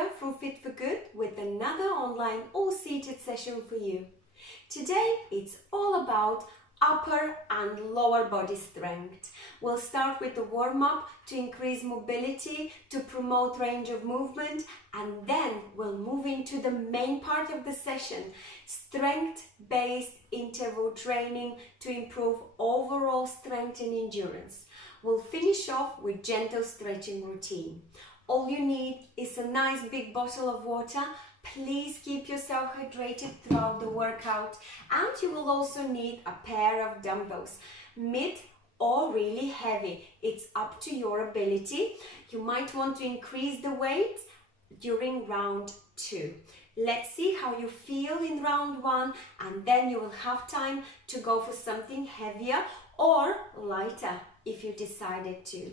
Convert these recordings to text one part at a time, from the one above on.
Mira from Fit for Good with another online all-seated session for you. Today it's all about upper and lower body strength. We'll start with the warm-up to increase mobility, to promote range of movement, and then we'll move into the main part of the session, strength-based interval training to improve overall strength and endurance. We'll finish off with gentle stretching routine. All you need is a nice big bottle of water. Please keep yourself hydrated throughout the workout, and you will also need a pair of dumbbells, mid or really heavy. It's up to your ability. You might want to increase the weight during round 2. Let's see how you feel in round 1, and then you will have time to go for something heavier or lighter if you decided to.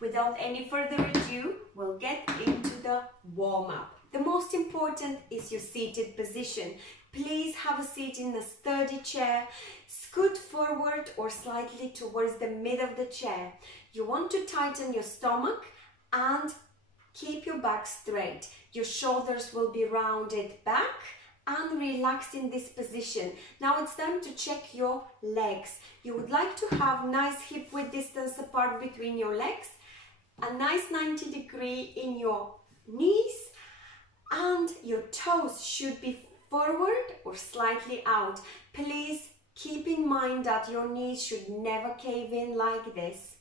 Without any further ado, we'll get into the warm-up. The most important is your seated position. Please have a seat in a sturdy chair. Scoot forward or slightly towards the mid of the chair. You want to tighten your stomach and keep your back straight. Your shoulders will be rounded back and relaxed in this position. Now it's time to check your legs. You would like to have nice hip width distance apart between your legs, a nice 90 degree in your knees, and your toes should be forward or slightly out. Please keep in mind that your knees should never cave in like this.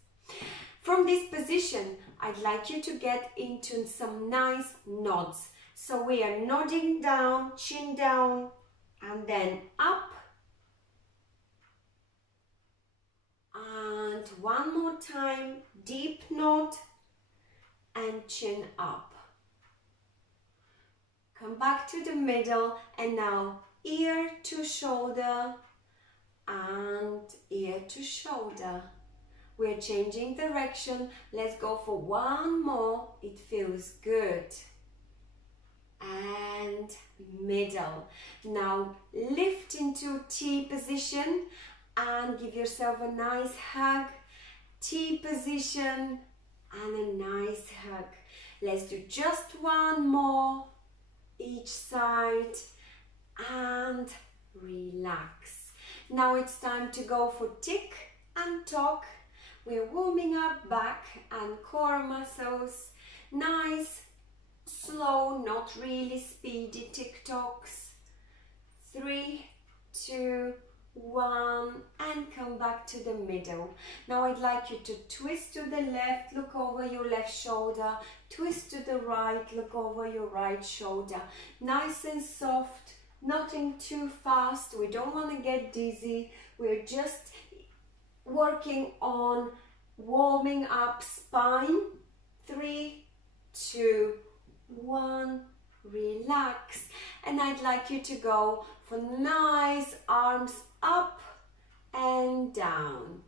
From this position, I'd like you to get into some nice nods. So we are nodding down, chin down, and then up. And one more time, deep nod and chin up. Come back to the middle, and now ear to shoulder and ear to shoulder. We're changing direction. Let's go for one more. It feels good. And middle. Now lift into T position and give yourself a nice hug. T position and a nice hug. Let's do just one more each side and relax. Now it's time to go for tick and tock. We're warming up back and core muscles. Nice, slow, not really speedy tick tocks. 3, 2, 1, and come back to the middle. Now I'd like you to twist to the left, look over your left shoulder, twist to the right, look over your right shoulder. Nice and soft, nothing too fast. We don't want to get dizzy. We're just working on warming up spine. 3, 2, 1, relax. And I'd like you to go for nice arms up and down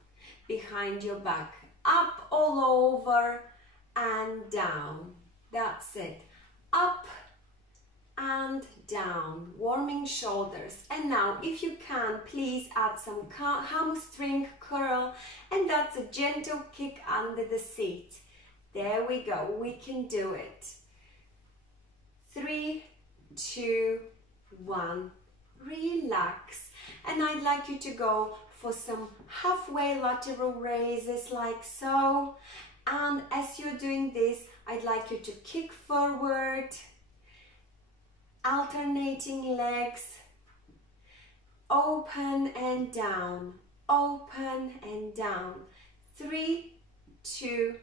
behind your back, up all over and down. That's it. Up and down, warming shoulders. And now if you can, please add some hamstring curl, and that's a gentle kick under the seat. There we go, we can do it. 3, 2, 1, relax. And I'd like you to go for some halfway lateral raises like so. And as you're doing this, I'd like you to kick forward, alternating legs, open and down, open and down. 3, 2,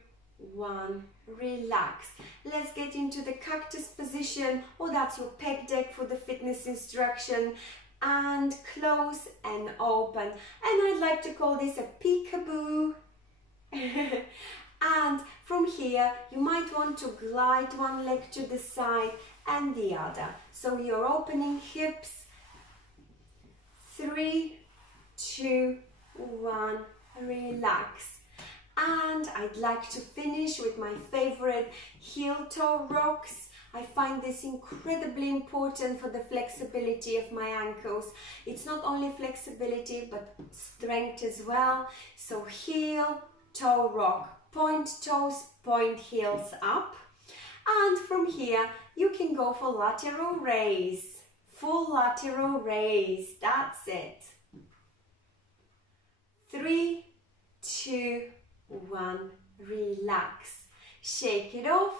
1, relax. Let's get into the cactus position, or that's your pec deck for the fitness instruction, and close and open. And I'd like to call this a peekaboo. And from here, you might want to glide one leg to the side and the other. So you're opening hips. 3, 2, 1, relax. And I'd like to finish with my favorite heel-toe rocks. I find this incredibly important for the flexibility of my ankles. It's not only flexibility, but strength as well. So heel, toe rock, point toes, point heels up. And from here, you can go for lateral raise. Full lateral raise. That's it. 3, 2, 1. Relax. Shake it off.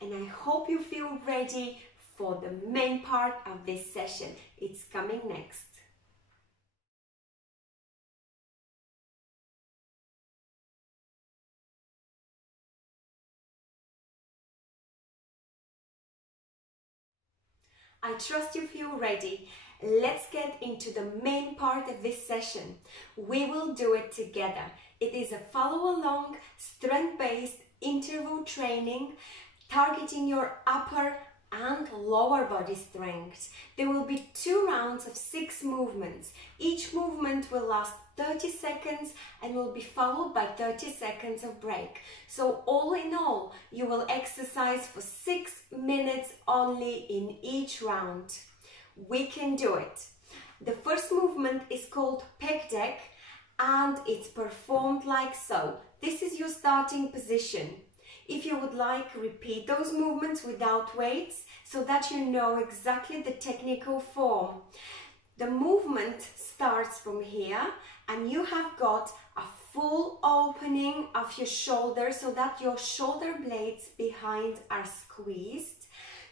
And I hope you feel ready for the main part of this session. It's coming next. I trust you feel ready. Let's get into the main part of this session. We will do it together. It is a follow-along, strength-based interval training targeting your upper and lower body strength. There will be 2 rounds of 6 movements. Each movement will last 30 seconds and will be followed by 30 seconds of break. So all in all, you will exercise for 6 minutes only in each round. We can do it. The first movement is called pec deck and it's performed like so. This is your starting position. If you would like, repeat those movements without weights so that you know exactly the technical form. The movement starts from here and you have got a full opening of your shoulder so that your shoulder blades behind are squeezed.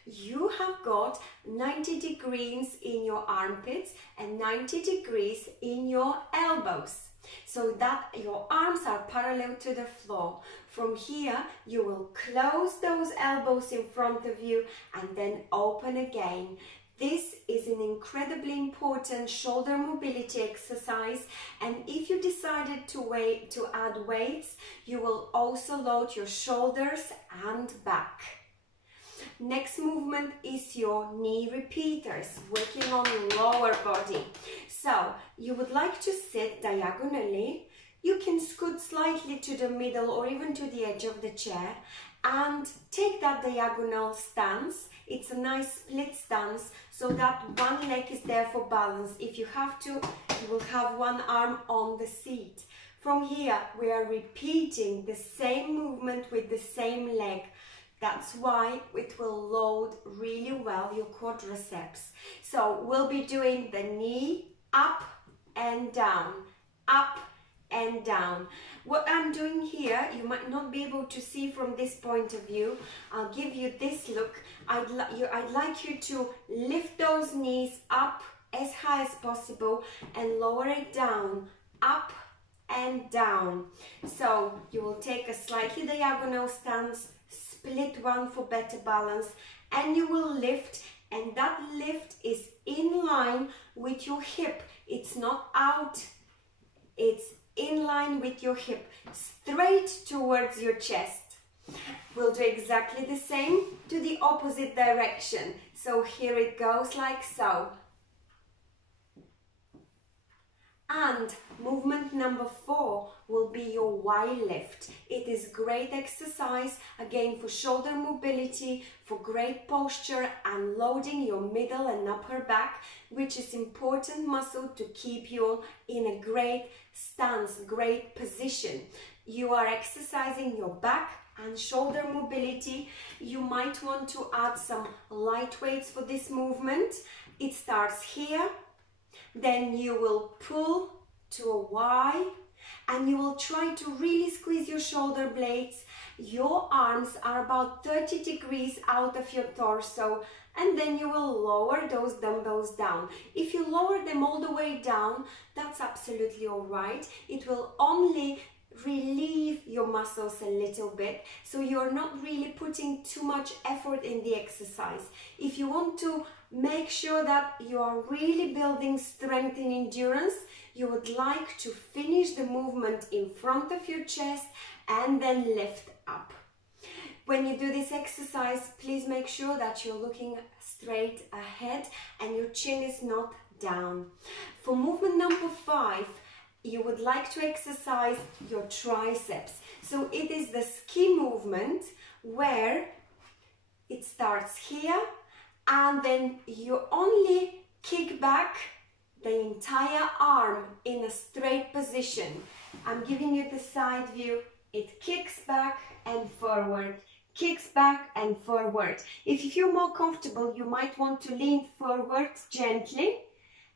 You have got 90 degrees in your armpits and 90 degrees in your elbows, so that your arms are parallel to the floor. From here, you will close those elbows in front of you and then open again. This is an incredibly important shoulder mobility exercise, and if you decided to add weights, you will also load your shoulders and back. Next movement is your knee repeaters, working on lower body. So you would like to sit diagonally. You can scoot slightly to the middle or even to the edge of the chair and take that diagonal stance. It's a nice split stance so that one leg is there for balance. If you have to, you will have one arm on the seat. From here, we are repeating the same movement with the same leg. That's why it will load really well your quadriceps. So we'll be doing the knee up and down, up and down. What I'm doing here, you might not be able to see from this point of view. I'll give you this look. I'd like you to lift those knees up as high as possible and lower it down, up and down. So you will take a slightly diagonal stance, split one for better balance, and you will lift, and that lift is in line with your hip. It's not out, it's in line with your hip, straight towards your chest. We'll do exactly the same to the opposite direction. So here it goes like so. And movement number 4 will be your Y lift. It is great exercise, again for shoulder mobility, for great posture and loading your middle and upper back, which is important muscle to keep you in a great stance, great position. You are exercising your back and shoulder mobility. You might want to add some light weights for this movement. It starts here. Then you will pull to a Y and you will try to really squeeze your shoulder blades. Your arms are about 30 degrees out of your torso, and then you will lower those dumbbells down. If you lower them all the way down, that's absolutely all right. It will only relieve your muscles a little bit, so you're not really putting too much effort in the exercise. If you want to make sure that you are really building strength and endurance, you would like to finish the movement in front of your chest and then lift up. When you do this exercise, please make sure that you're looking straight ahead and your chin is not down. For movement number 5, you would like to exercise your triceps. So it is the ski movement where it starts here and then you only kick back the entire arm in a straight position. I'm giving you the side view. It kicks back and forward, kicks back and forward. If you feel more comfortable, you might want to lean forward gently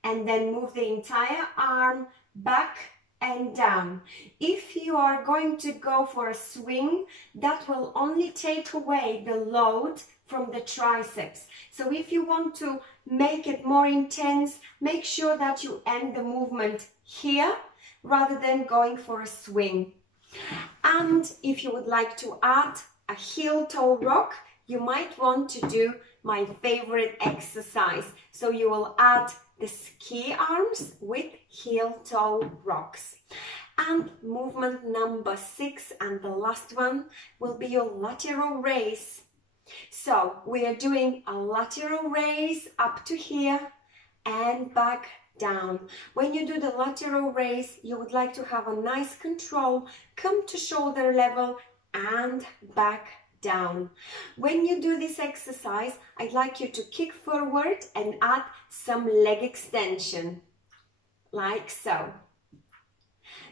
and then move the entire arm back and down. If you are going to go for a swing, that will only take away the load from the triceps. So if you want to make it more intense, make sure that you end the movement here rather than going for a swing. And if you would like to add a heel toe rock, you might want to do my favorite exercise. So you will add the ski arms with heel toe rocks. And movement number 6 and the last one will be your lateral raise. So we are doing a lateral raise up to here and back down. When you do the lateral raise, you would like to have a nice control, come to shoulder level and back down. When you do this exercise, I'd like you to kick forward and add some leg extension, like so.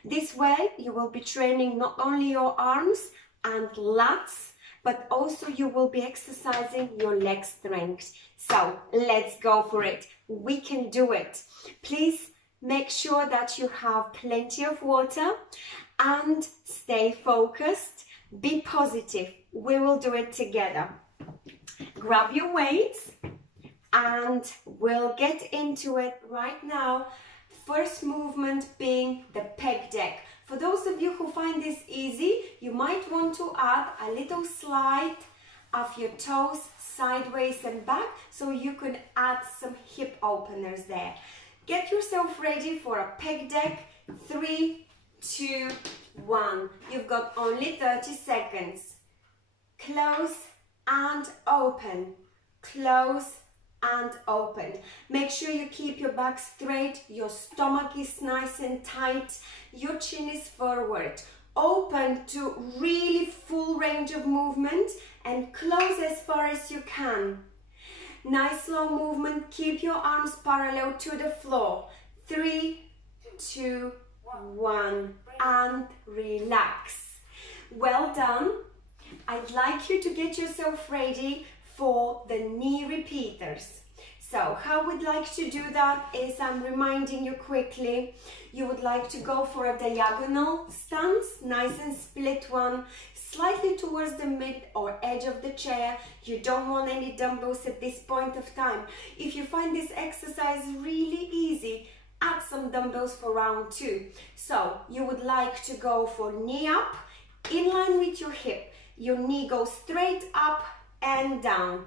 This way you will be training not only your arms and lats, but also you will be exercising your leg strength. So let's go for it. We can do it. Please make sure that you have plenty of water and stay focused. Be positive. We will do it together. Grab your weights and we'll get into it right now. First movement being the pec deck. For those of you who find this easy, you might want to add a little slide of your toes sideways and back, so you can add some hip openers there. Get yourself ready for a pec deck. 3, 2, 1. You've got only 30 seconds. Close and open. Close and open. Make sure you keep your back straight, your stomach is nice and tight, your chin is forward. Open to really full range of movement and close as far as you can. Nice slow movement, keep your arms parallel to the floor. 3, 2, 1 and relax. Well done. I'd like you to get yourself ready for the knee repeaters. So how we'd like to do that is, I'm reminding you quickly, you would like to go for a diagonal stance, nice and split one, slightly towards the mid or edge of the chair. You don't want any dumbbells at this point of time. If you find this exercise really easy, add some dumbbells for round 2. So you would like to go for knee up, in line with your hip. Your knee goes straight up and down.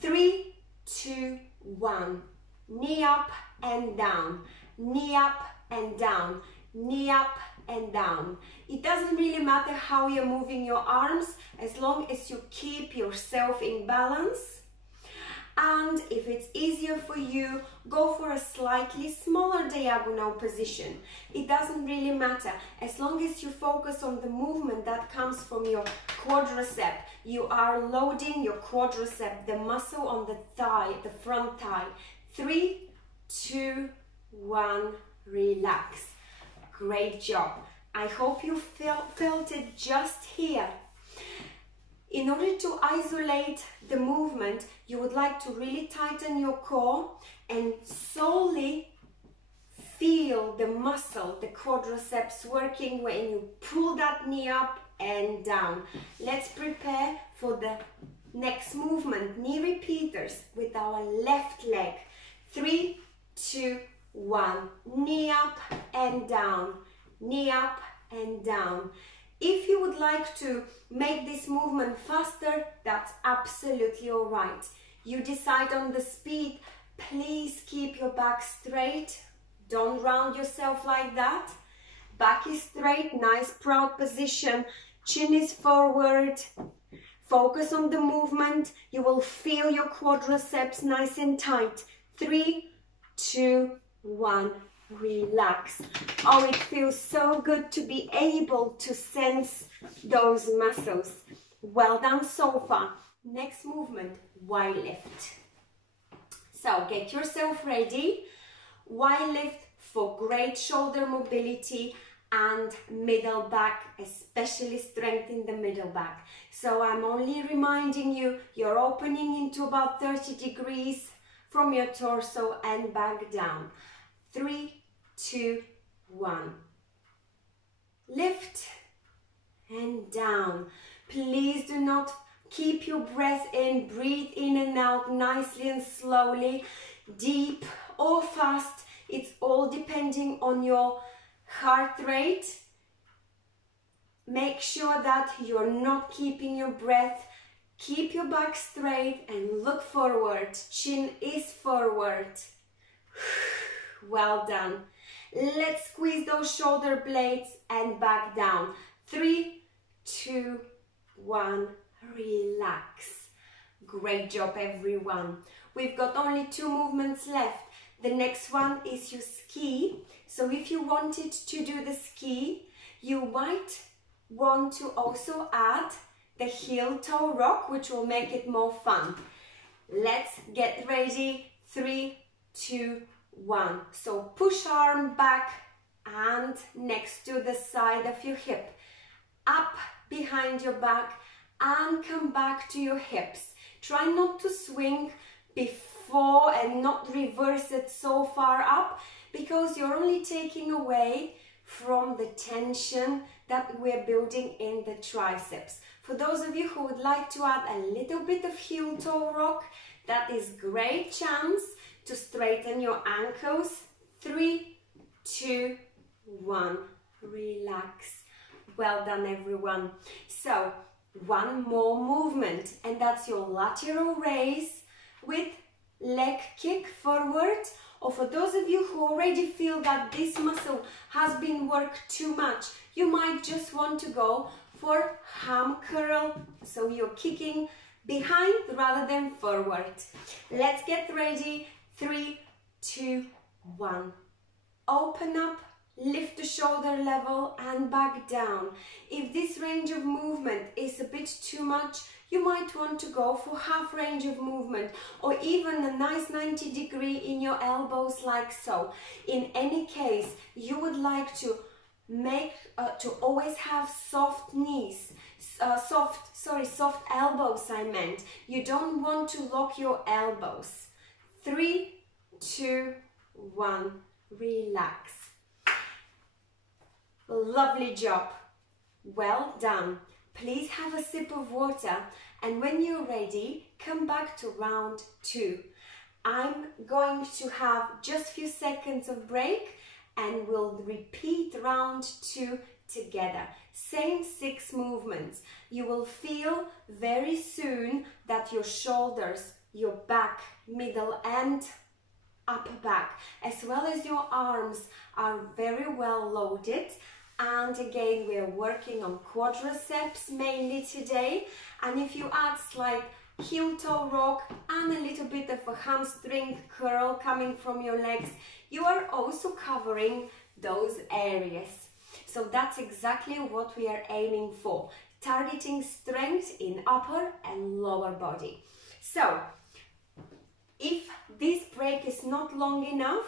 3, 2, 1. Knee up and down. Knee up and down. Knee up and down. It doesn't really matter how you're moving your arms, as long as you keep yourself in balance. And if it's easier for you, go for a slightly smaller diagonal position. It doesn't really matter, as long as you focus on the movement that comes from your quadricep. You are loading your quadricep, the muscle on the thigh, the front thigh. 3, 2, 1, relax. Great job. I hope you felt it just here. In order to isolate the movement, you would like to really tighten your core and solely feel the muscle, the quadriceps working when you pull that knee up and down. Let's prepare for the next movement, knee repeaters with our left leg. 3, 2, 1. Knee up and down. Knee up and down. If you would like to make this movement faster, that's absolutely all right. You decide on the speed. Please keep your back straight. Don't round yourself like that. Back is straight, nice proud position. Chin is forward. Focus on the movement. You will feel your quadriceps nice and tight. 3, 2, 1. Relax. Oh, it feels so good to be able to sense those muscles. Well done so far. Next movement, Y lift. So get yourself ready. Y lift for great shoulder mobility and middle back, especially strength in the middle back. So I'm only reminding you, you're opening into about 30 degrees from your torso and back down. 3, 2, 1. Lift and down. Please do not keep your breath in. Breathe in and out nicely and slowly, deep or fast. It's all depending on your heart rate. Make sure that you're not keeping your breath. Keep your back straight and look forward. Chin is forward. Well done. Let's squeeze those shoulder blades and back down. 3, 2, 1. Relax. Great job, everyone. We've got only 2 movements left. The next one is your ski. So if you wanted to do the ski, you might want to also add the heel toe rock, which will make it more fun. Let's get ready. 3, 2, 1. So push arm back and next to the side of your hip. Up behind your back and come back to your hips. Try not to swing before and not reverse it so far up, because you're only taking away from the tension that we're building in the triceps. For those of you who would like to add a little bit of heel toe rock, that is great chance to straighten your ankles. 3, 2, 1. Relax. Well done, everyone. So one more movement, and that's your lateral raise with leg kick forward. Or for those of you who already feel that this muscle has been worked too much, you might just want to go for ham curl, so you're kicking behind rather than forward. Let's get ready. 3, 2, 1. Open up, lift the shoulder level and back down. If this range of movement is a bit too much, you might want to go for half range of movement, or even a nice 90 degree in your elbows like so. In any case, you would like to make to always have soft knees, soft elbows I meant. You don't want to lock your elbows. 3, 2, 1. Relax. Lovely job. Well done. Please have a sip of water, and when you're ready, come back to round 2. I'm going to have just a few seconds of break and we'll repeat round 2 together. Same 6 movements. You will feel very soon that your shoulders, your back, middle and upper back, as well as your arms, are very well loaded. And again, we are working on quadriceps mainly today. And if you add slight heel toe rock and a little bit of a hamstring curl coming from your legs, you are also covering those areas. So that's exactly what we are aiming for, targeting strength in upper and lower body. So if this break is not long enough,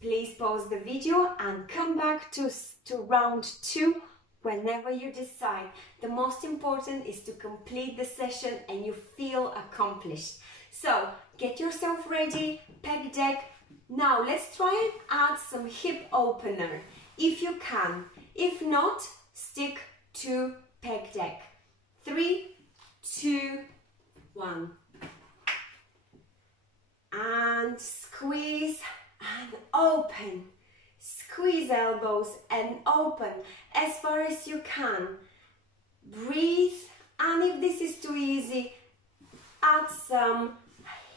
please pause the video and come back to round 2 whenever you decide. The most important is to complete the session and you feel accomplished. So get yourself ready, pec deck. Now let's try and add some hip opener if you can. If not, stick to pec deck. 3, 2, 1. And squeeze and open. Squeeze elbows and open as far as you can. Breathe, and if this is too easy, add some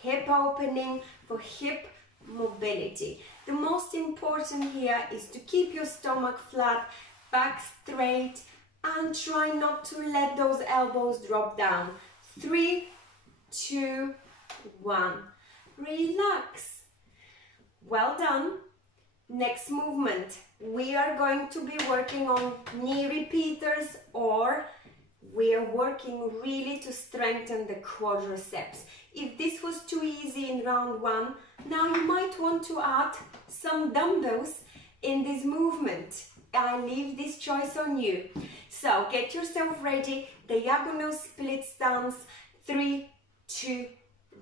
hip opening for hip mobility. The most important here is to keep your stomach flat, back straight, and try not to let those elbows drop down. 3, 2, 1. Relax. Well done. Next movement, we are going to be working on knee repeaters, or we are working really to strengthen the quadriceps. If this was too easy in round 1, now you might want to add some dumbbells in this movement. I leave this choice on you. So get yourself ready. Diagonal split stance. 3, 2,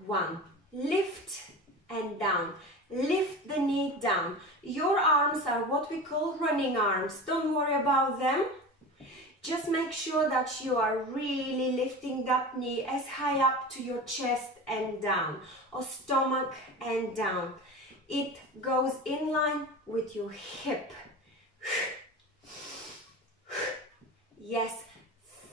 1. Lift and down. Lift the knee down. Your arms are what we call running arms. Don't worry about them. Just make sure that you are really lifting that knee as high up to your chest and down, or stomach and down. It goes in line with your hip. Yes,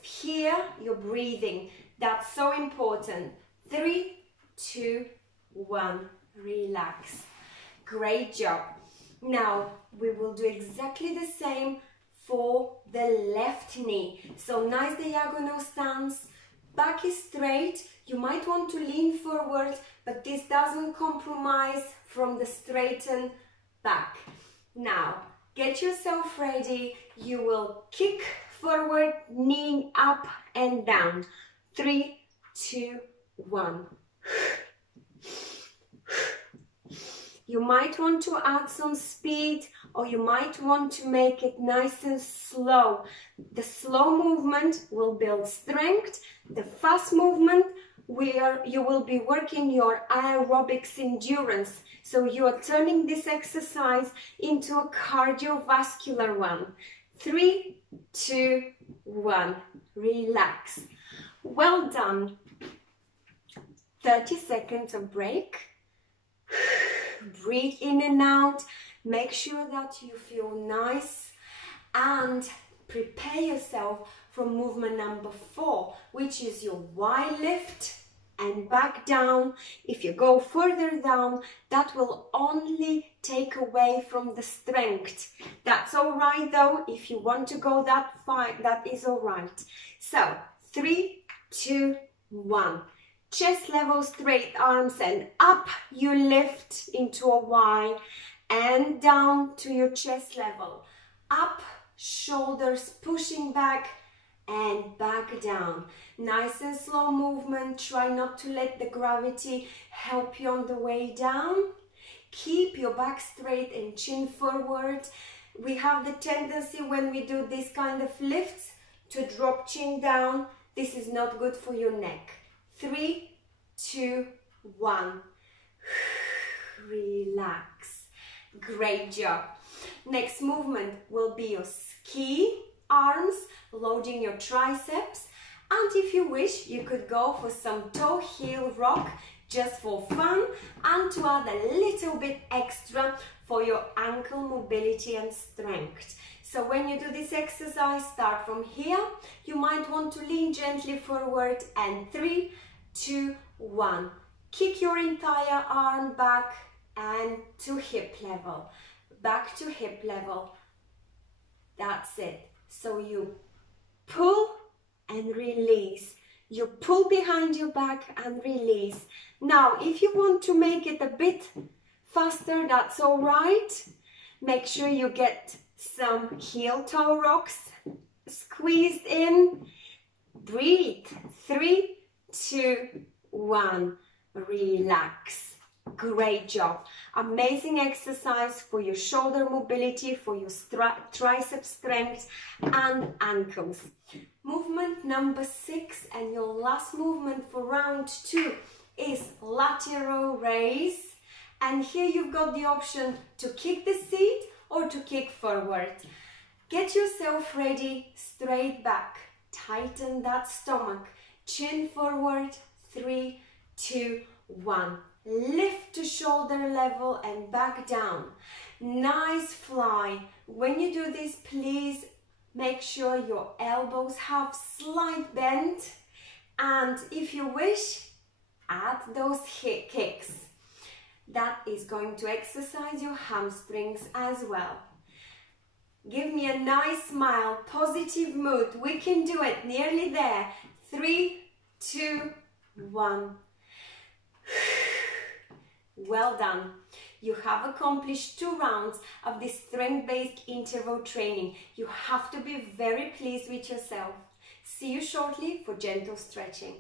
here you're breathing. That's so important. 3, 2, 1. Relax. Great job. Now we will do exactly the same for the left knee. So nice diagonal stance. Back is straight. You might want to lean forward, but this doesn't compromise from the straightened back. Now get yourself ready. You will kick forward, knee up and down. 3, 2, 1. You might want to add some speed, or you might want to make it nice and slow. The slow movement will build strength. The fast movement, where you will be working your aerobics endurance. So you are turning this exercise into a cardiovascular one. 3, 2, 1. Relax. Well done. 30 seconds of break. Breathe in and out. Make sure that you feel nice and prepare yourself for movement number 4, which is your Y lift and back down. If you go further down, that will only take away from the strength. That's all right though. If you want to go that far, that is all right. So 3, 2, 1. Chest level, straight arms, and up you lift into a Y and down to your chest level. Up, shoulders pushing back and back down. Nice and slow movement. Try not to let the gravity help you on the way down. Keep your back straight and chin forward. We have the tendency when we do this kind of lifts to drop chin down. This is not good for your neck. 3, 2, 1. Relax. Great job. Next movement will be your ski arms, loading your triceps. And if you wish, you could go for some toe heel rock just for fun and to add a little bit extra for your ankle mobility and strength. So when you do this exercise, start from here. You might want to lean gently forward and 3, 2, 1. Kick your entire arm back and to hip level. Back to hip level. That's it. So you pull and release. You pull behind your back and release. Now, if you want to make it a bit faster, that's all right. Make sure you get some heel toe rocks squeezed in. Breathe. 3, 2, 1. Relax. Great job. Amazing exercise for your shoulder mobility, for your tricep strength and ankles. Movement number 6 and your last movement for round 2 is lateral raise. And here you've got the option to kick the seat or to kick forward. Get yourself ready, straight back. Tighten that stomach. Chin forward. 3, 2, 1. Lift to shoulder level and back down. Nice fly. When you do this, please make sure your elbows have slight bend. And if you wish, add those hip kicks. That is going to exercise your hamstrings as well. Give me a nice smile, positive mood. We can do it. Nearly there. 3, 2, 1. Well done. You have accomplished 2 rounds of this strength-based interval training. You have to be very pleased with yourself. See you shortly for gentle stretching.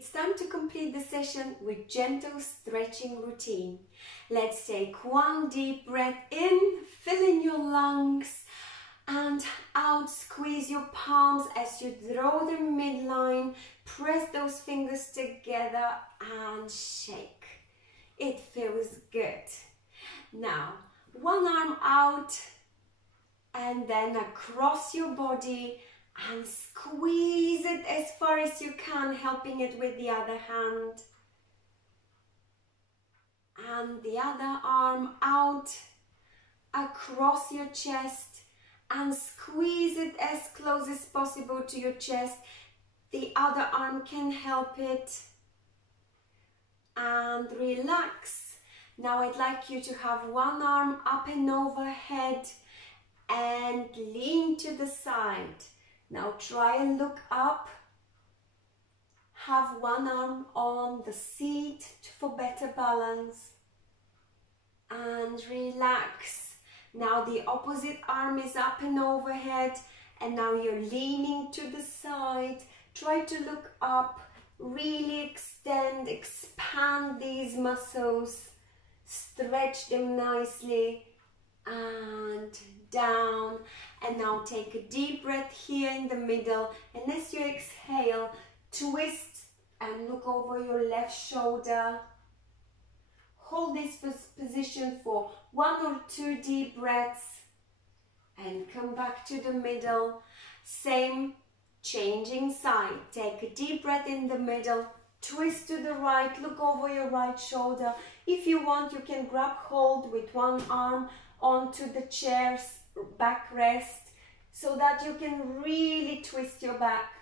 It's time to complete the session with gentle stretching routine. Let's take one deep breath in, fill in your lungs, and out, squeeze your palms as you draw the midline, press those fingers together and shake. It feels good. Now, one arm out and then across your body and squeeze it as far as you can, helping it with the other hand. And the other arm out across your chest and squeeze it as close as possible to your chest. The other arm can help it. And relax. Now I'd like you to have one arm up and overhead and lean to the side. Now try and look up. Have one arm on the seat for better balance. And relax. Now the opposite arm is up and overhead, and now you're leaning to the side. Try to look up. Really extend, expand these muscles. Stretch them nicely. And down. And now take a deep breath here in the middle, and as you exhale, twist and look over your left shoulder. Hold this position for 1 or 2 deep breaths and come back to the middle. Same, changing side. Take a deep breath in the middle, twist to the right, look over your right shoulder. If you want, you can grab hold with one arm onto the chair's backrest so that you can really twist your back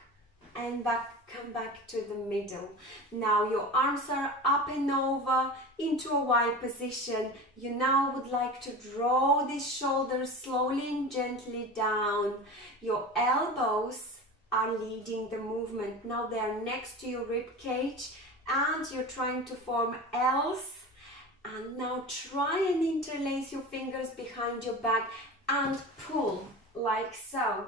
and come back to the middle. Now your arms are up and over into a wide position. You now would like to draw these shoulders slowly and gently down. Your elbows are leading the movement. Now they are next to your rib cage and you're trying to form L's. And now try and interlace your fingers behind your back and pull like so.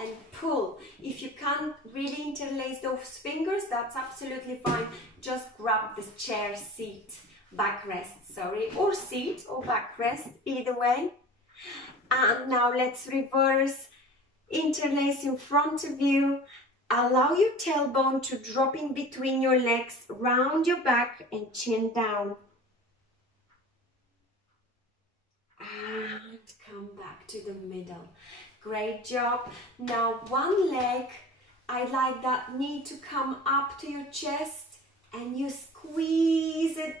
And pull. If you can't really interlace those fingers, that's absolutely fine. Just grab the chair seat, backrest, sorry, or seat or backrest, either way. And now let's reverse. Interlace in front of you. Allow your tailbone to drop in between your legs, round your back and chin down. And come back to the middle. Great job. Now one leg, I like that knee to come up to your chest and you squeeze it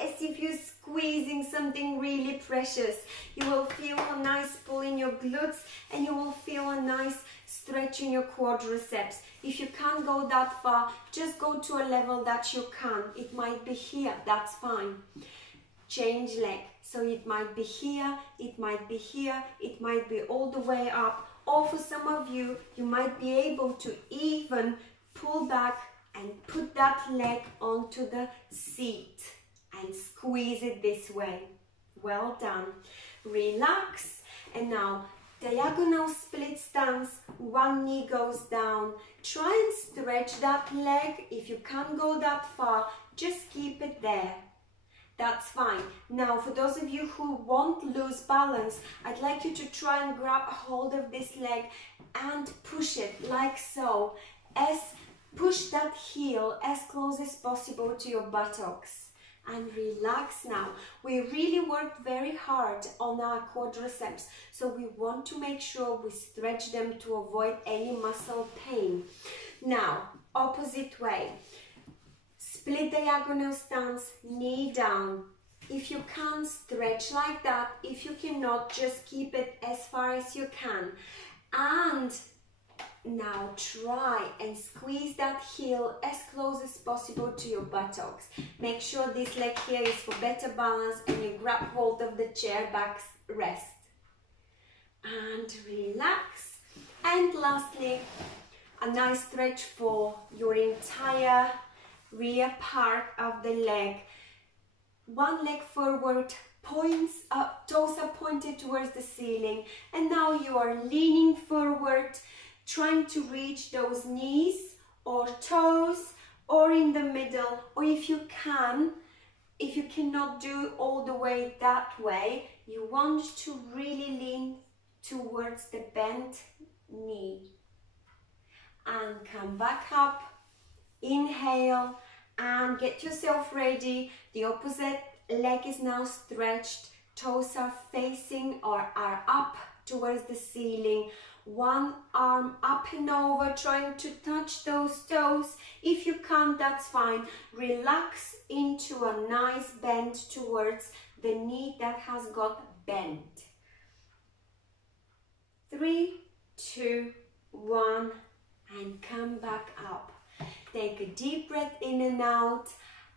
as if you're squeezing something really precious. You will feel a nice pull in your glutes and you will feel a nice stretch in your quadriceps. If you can't go that far, just go to a level that you can. It might be here, that's fine. Change leg. So it might be here, it might be here, it might be all the way up. Or for some of you, you might be able to even pull back and put that leg onto the seat and squeeze it this way. Well done. Relax. And now, diagonal split stance, one knee goes down. Try and stretch that leg. If you can't go that far, just keep it there. That's fine. Now, for those of you who won't lose balance, I'd like you to try and grab a hold of this leg and push it like so. Push that heel as close as possible to your buttocks. And relax now. We really worked very hard on our quadriceps, so we want to make sure we stretch them to avoid any muscle pain. Now, opposite way. Split diagonal stance, knee down. If you can, stretch like that. If you cannot, just keep it as far as you can. And now try and squeeze that heel as close as possible to your buttocks. Make sure this leg here is for better balance and you grab hold of the chair back rest. And relax. And lastly, a nice stretch for your entire rear part of the leg. One leg forward, points up, toes are pointed towards the ceiling, and now you are leaning forward, trying to reach those knees or toes or in the middle, or if you cannot do all the way that way, you want to really lean towards the bent knee. And come back up, inhale, and get yourself ready. The opposite leg is now stretched, toes are facing or are up towards the ceiling. One arm up and over, trying to touch those toes. If you can't, that's fine. Relax into a nice bend towards the knee that has got bent. 3, 2, 1, and come back up. Take a deep breath in and out,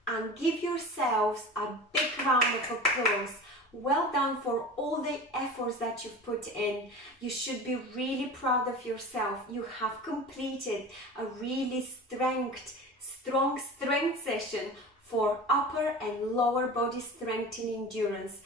and give yourselves a big round of applause. Well done for all the efforts that you've put in. You should be really proud of yourself. You have completed a really strong strength session for upper and lower body strength and endurance.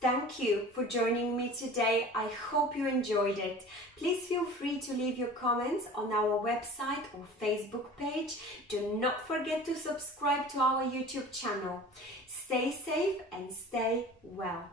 Thank you for joining me today. I hope you enjoyed it. Please feel free to leave your comments on our website or Facebook page. Do not forget to subscribe to our YouTube channel. Stay safe and stay well.